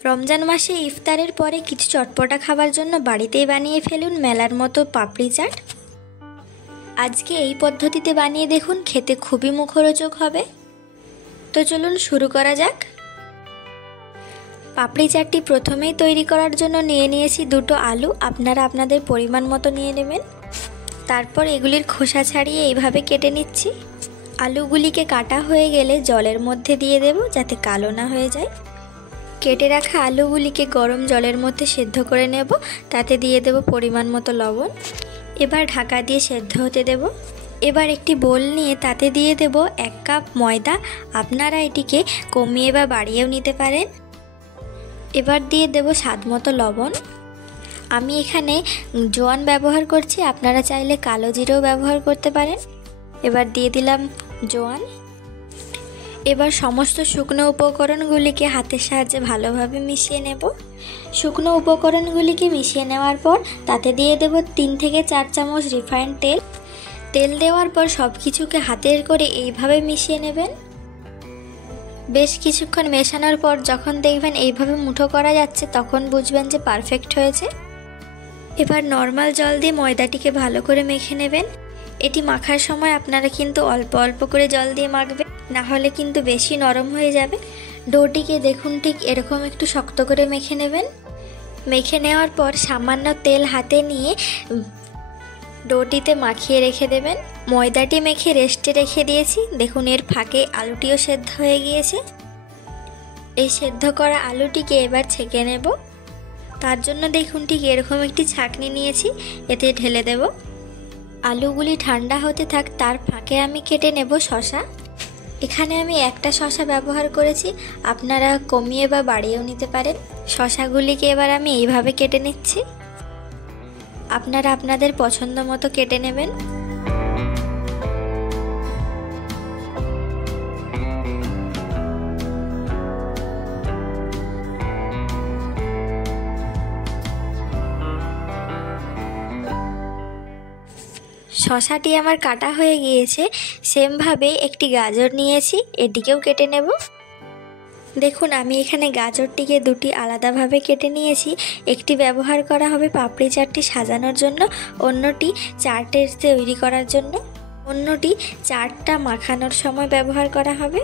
রমজান মাসে ইফতারের পরে কিছু চটপটা খাবার জন্য বাড়িতেই বানিয়ে ফেলুন মেলার মতো পাপড়ি চাট। আজকে এই পদ্ধতিতে বানিয়ে দেখুন, খেতে খুবই মুখরোচক হবে। তো চলুন শুরু করা যাক। পাপড়ি চাটটি প্রথমেই তৈরি করার জন্য নিয়ে নিয়েছি দুটো আলু, আপনারা আপনাদের পরিমাণ মতো নিয়ে নেবেন। তারপর এগুলির খোসা ছাড়িয়ে এইভাবে কেটে নিচ্ছি। আলুগুলিকে কাটা হয়ে গেলে জলের মধ্যে দিয়ে দেব যাতে কালো না হয়ে যায়। কেটে রাখা আলুগুলিকে গরম জলের মধ্যে সেদ্ধ করে নেব, তাতে দিয়ে দেব পরিমাণ মতো লবণ। এবার ঢাকা দিয়ে সেদ্ধ হতে দেব। এবার একটি বোল নিয়ে তাতে দিয়ে দেব 1 কাপ ময়দা, আপনারা এটিকে কমিয়ে বা বাড়িয়েও নিতে পারেন। এবার দিয়ে দেব স্বাদ মতো লবণ। আমি এখানে জোয়ান ব্যবহার করছি, আপনারা চাইলে কালো জিরেও ব্যবহার করতে পারেন। এবার দিয়ে দিলাম জোয়ান। এবার সমস্ত শুকনো উপকরণগুলিকে হাতের সাহায্যে ভালোভাবে মিশিয়ে নেব। শুকনো উপকরণগুলিকে মিশিয়ে নেওয়ার পর তাতে দিয়ে দেব 3 থেকে 4 চামচ রিফাইন্ড তেল। তেল দেওয়ার পর সব কিছুকে হাতের করে এইভাবে মিশিয়ে নেবেন। বেশ কিছুক্ষণ মেশানোর পর যখন দেখবেন এইভাবে মুঠো করা যাচ্ছে, তখন বুঝবেন যে পারফেক্ট হয়েছে। এবার নর্মাল জল দিয়ে ময়দাটিকে ভালো করে মেখে নেবেন। এটি মাখার সময় আপনারা কিন্তু অল্প অল্প করে জল দিয়ে মাখবেন, না হলে কিন্তু বেশি নরম হয়ে যাবে। ডোটিকে দেখুন ঠিক এরকম একটু শক্ত করে মেখে নেবেন। মেখে নেওয়ার পর সামান্য তেল হাতে নিয়ে ডোটিতে মাখিয়ে রেখে দেবেন। ময়দাটি মেখে রেস্টে রেখে দিয়েছি। দেখুন এর ফাঁকে আলুটিও সেদ্ধ হয়ে গিয়েছে। এই সেদ্ধ করা আলুটিকে এবার ছেঁকে নেব। তার জন্য দেখুন ঠিক এরকম একটি ছাঁকনি নিয়েছি, এতে ঢেলে দেব। আলুগুলি ঠান্ডা হতে থাক, তার ফাঁকে আমি কেটে নেব শসা। এখানে আমি একটা শসা ব্যবহার করেছি, আপনারা কমিয়ে বা বাড়িয়েও নিতে পারেন। শসাগুলিকে এবার আমি এইভাবে কেটে নিচ্ছি, আপনারা আপনাদের পছন্দ মতো কেটে নেবেন। শসাটি আমার কাটা হয়ে গিয়েছে। সেমভাবে একটি গাজর নিয়েছি, এটিকেও কেটে নেব। দেখুন আমি এখানে গাজরটিকে দুটি আলাদাভাবে কেটে নিয়েছি। একটি ব্যবহার করা হবে পাপড়ি চাটটি সাজানোর জন্য, অন্যটি চাটের তৈরি করার জন্য, অন্যটি চাটটা মাখানোর সময় ব্যবহার করা হবে।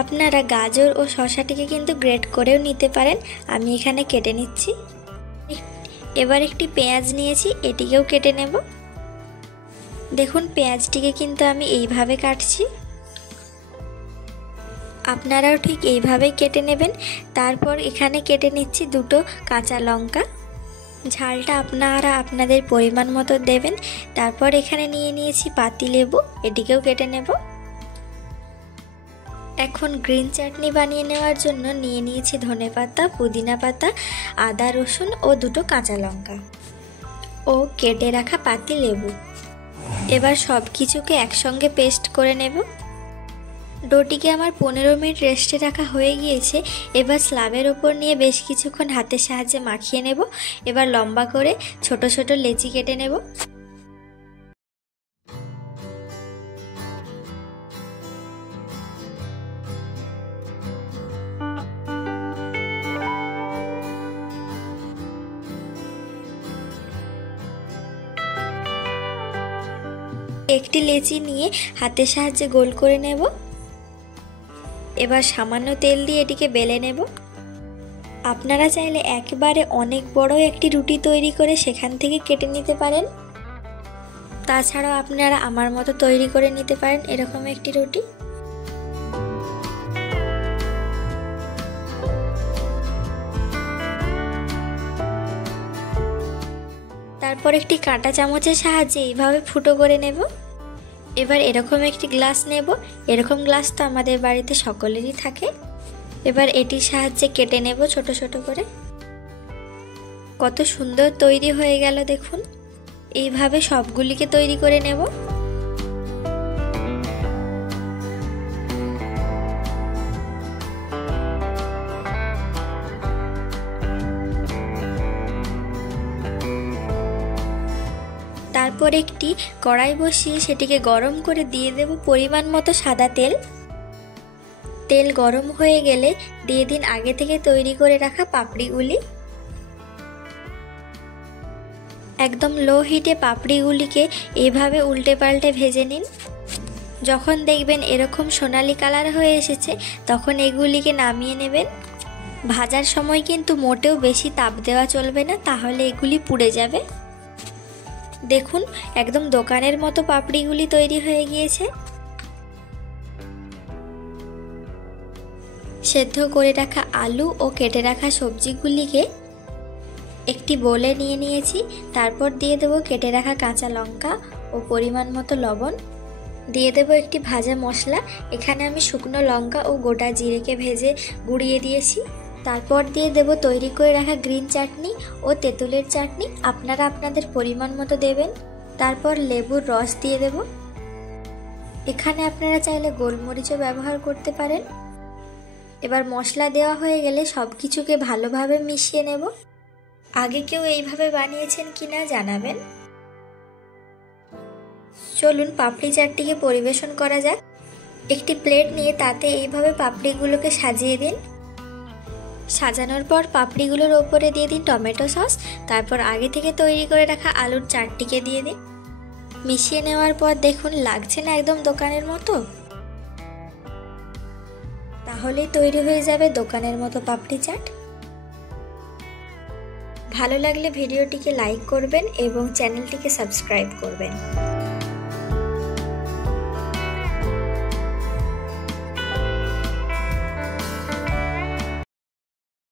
আপনারা গাজর ও শসাটিকে কিন্তু গ্রেট করেও নিতে পারেন, আমি এখানে কেটে নিচ্ছি। এবার একটি পেঁয়াজ নিয়েছি, এটিকেও কেটে নেব। দেখুন পেঁয়াজটিকে কিন্তু আমি এইভাবে কাটছি, আপনারাও ঠিক এইভাবেই কেটে নেবেন। তারপর এখানে কেটে নিচ্ছি দুটো কাঁচা লঙ্কা, ঝালটা আপনারা আপনাদের পরিমাণ মতো দেবেন। তারপর এখানে নিয়ে নিয়েছি পাতিলেবু, এটিকেও কেটে নেব। এখন গ্রিন চাটনি বানিয়ে নেওয়ার জন্য নিয়ে নিয়েছি ধনেপাতা, পুদিনা পাতা, আদা রসুন ও দুটো কাঁচা লঙ্কা ও কেটে রাখা পাতিলেবু। এবার সব কিছুকে একসঙ্গে পেস্ট করে নেব। ডোটিকে আমার 15 মিনিট রেস্টে রাখা হয়ে গিয়েছে। এবার স্ল্যাবের ওপর নিয়ে বেশ কিছুক্ষণ হাতের সাহায্যে মাখিয়ে নেব। এবার লম্বা করে ছোট ছোট লেচি কেটে নেব। একটি লেচি নিয়ে হাতের সাহায্যে গোল করে নেব। এবার সামান্য তেল দিয়ে এটিকে বেলে নেব। আপনারা চাইলে একেবারে অনেক বড় একটি রুটি তৈরি করে সেখান থেকে কেটে নিতে পারেন। তাছাড়াও আপনারা আমার মতো তৈরি করে নিতে পারেন এরকম একটি রুটি। তারপর একটি কাঁটা চামচের সাহায্যে এইভাবে ফুটো করে নেব। এবার এরকম একটি গ্লাস নেব। এরকম গ্লাস তো আমাদের বাড়িতে সকলেরই থাকে। এবার এটির সাহায্যে কেটে নেব ছোট ছোট করে। কত সুন্দর তৈরি হয়ে গেল দেখুন। এইভাবে সবগুলিকে তৈরি করে নেব। তারপর একটি কড়াই বসিয়ে সেটিকে গরম করে দিয়ে দেব পরিমাণ মতো সাদা তেল। তেল গরম হয়ে গেলে দিয়ে দিন আগে থেকে তৈরি করে রাখা পাপড়িগুলি। একদম লো হিটে পাপড়িগুলিকে এইভাবে উল্টে পাল্টে ভেজে নিন। যখন দেখবেন এরকম সোনালি কালার হয়ে এসেছে তখন এগুলিকে নামিয়ে নেবেন। ভাজার সময় কিন্তু মোটেও বেশি তাপ দেওয়া চলবে না, তাহলে এগুলি পুড়ে যাবে। দেখুন একদম দোকানের মতো পাপড়িগুলি তৈরি হয়ে গিয়েছে। সেদ্ধ করে রাখা আলু ও কেটে রাখা সবজিগুলিকে একটি বোলে নিয়ে নিয়েছি। তারপর দিয়ে দেব কেটে রাখা কাঁচা লঙ্কা ও পরিমাণ মতো লবণ। দিয়ে দেব একটি ভাজা মশলা, এখানে আমি শুকনো লঙ্কা ও গোটা জিরেকে ভেজে গুঁড়িয়ে দিয়েছি। তারপর দিয়ে দেব তৈরি করে রাখা গ্রিন চাটনি ও তেঁতুলের চাটনি, আপনারা আপনাদের পরিমাণ মতো দেবেন। তারপর লেবুর রস দিয়ে দেব। এখানে আপনারা চাইলে গোলমরিচও ব্যবহার করতে পারেন। এবার মশলা দেওয়া হয়ে গেলে সব কিছুকে ভালোভাবে মিশিয়ে নেব। আগে কেউ এইভাবে বানিয়েছেন কিনা জানাবেন। চলুন পাপড়ি চাটটিকে পরিবেশন করা যাক। একটি প্লেট নিয়ে তাতে এইভাবে পাপড়িগুলোকে সাজিয়ে দিন। সাজানোর পর পাপড়িগুলোর ওপরে দিয়ে দিন টমেটো সস। তারপর আগে থেকে তৈরি করে রাখা আলুর চাটটিকে দিয়ে দিন। মিশিয়ে নেওয়ার পর দেখুন লাগছে না একদম দোকানের মতো? তাহলেই তৈরি হয়ে যাবে দোকানের মতো পাপড়ি চাট। ভালো লাগলে ভিডিওটিকে লাইক করবেন এবং চ্যানেলটিকে সাবস্ক্রাইব করবেন।